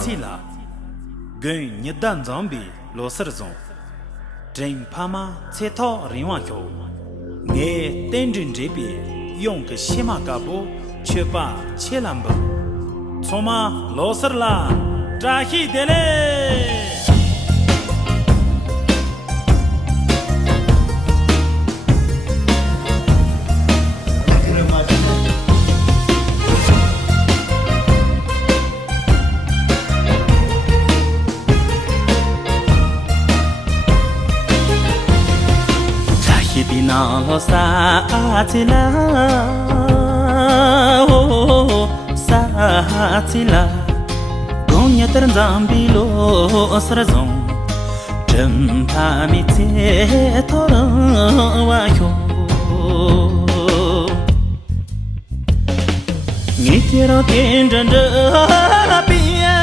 Tila, Gun Yadan Zombie, Loserzon, Jane Pama, Teto Riwanko, Ne Tenjin JP, Yonk Shima Gabo, Chepa, Chelamba, Toma, Loserla, Jahi Dele. Bina lo sa atila oh sa atila gonya terzambi lo srazon jempa mi te tora wa yo ngitiro kenjan de pia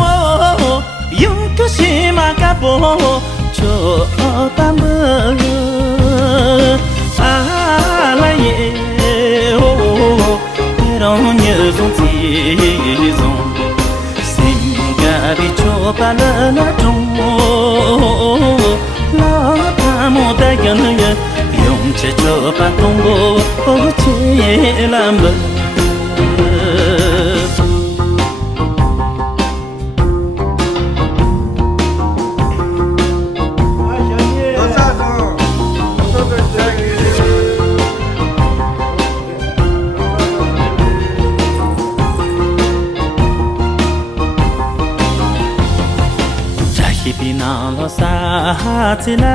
oh yukushima kapo cho ta mơ la ye don't nhớ dung gì dung xin ga bi cho ba la na trong la ta mo ta gần ye yong che cho ba tong bo che làm bờ Bina lo sa tila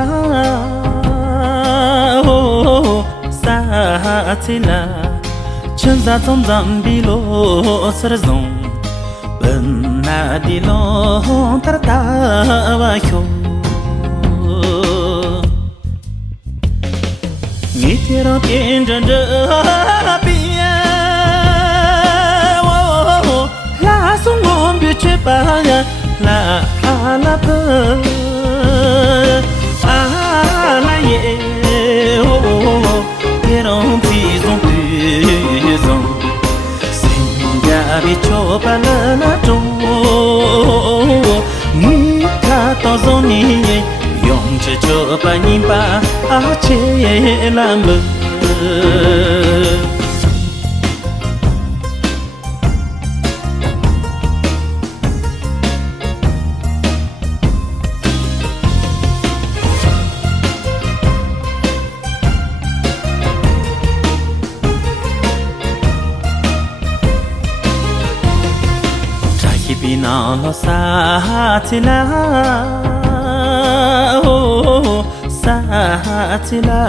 oh sa tila chân ra trong dặm bi lo sơ rong bên na đi lo tar ta va kho nghĩ theo tiền chân đỡ bia oh la sung ngon bi che ba la la bơ la ye don't please don't please don't sing ga bi cho ba la na trong ni ka to zo ni yong che cho ba ni ba a che la mơ Bina lo sa tila oh sa tila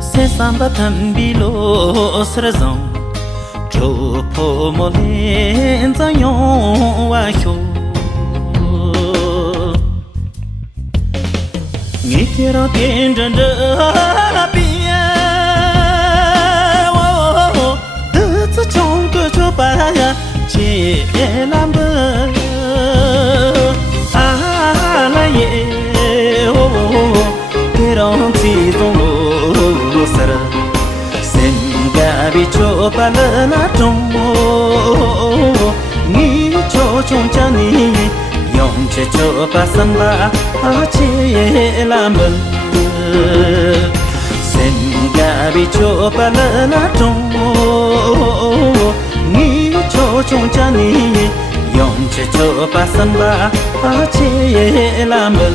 se samba tambi lo srazon cho po mo len za yon wa kyo ngitiro tenjan de pia oh de zu chong ge cho ba ya che làm bơ la ye don't see don't lo sara sen ga bi cho pa la na trong ni cho trong cha ni yong che cho pa san ba che làm bơ sen ga bi cho pa la na trong cho trong cha ni yong che cho pa san ba che làm bờ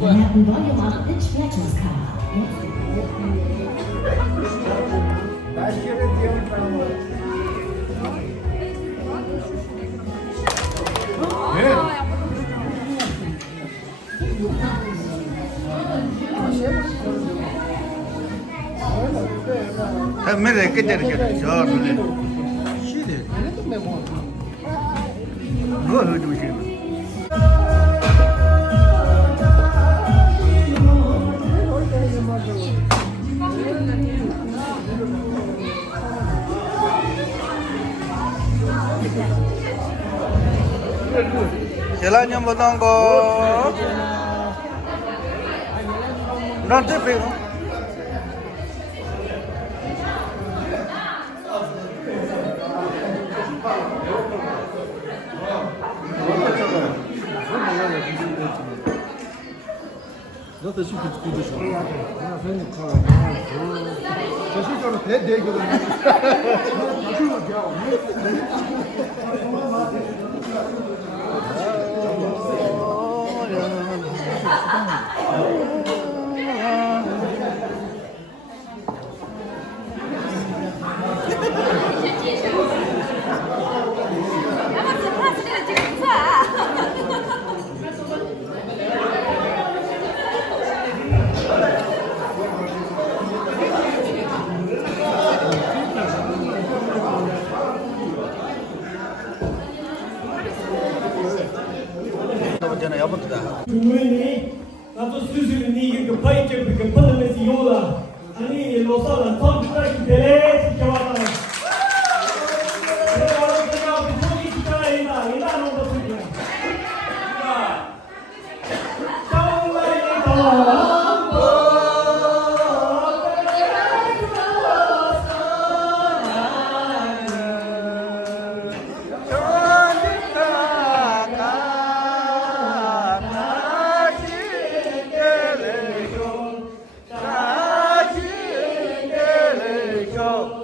Manhattan volume of the Churchill's car. मेरे के जर के जोर ले सीधे वो हो जो shi Jalannya potong kok. Nanti belum. 너도 쉽게 죽이듯이 해야 돼. 그냥 그러니까 저 실제로 대거든. 저는 여보다 주문이 나도 수술이 니가 파이게 그 펀드메시 요라 아니 로사라 턴트라이 데레 지켜와라 내가 내가 비토기 지켜라이나 이나는 거 쓰기야 go.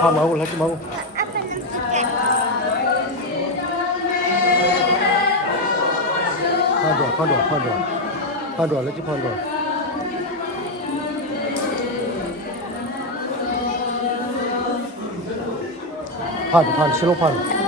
아, 마구를 하지 마고. 판도아, let's 판도아. 실로 판도.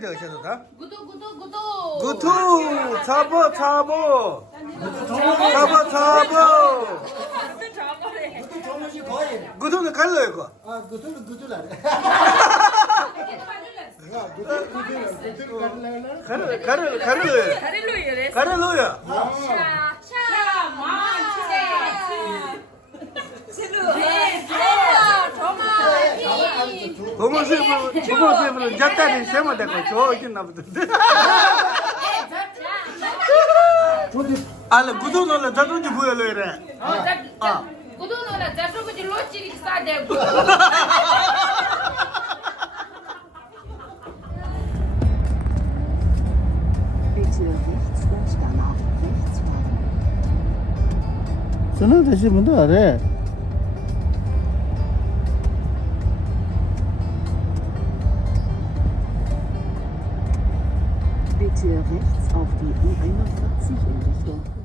되어 있다. 구독. 구두 잡어. 구두는 갈라요 거. 아, 그들라. 가르로야. 고모세부는 작다는 세모 되고 저 있나 보던데. 알아 구두는 자동지 보여요 이래. 구독노라 자주부지 로치리 싸대고. Bitte rechts und danach rechts fahren. 저는 되시면 돼, 아래. Bitte rechts auf die U41 in Richtung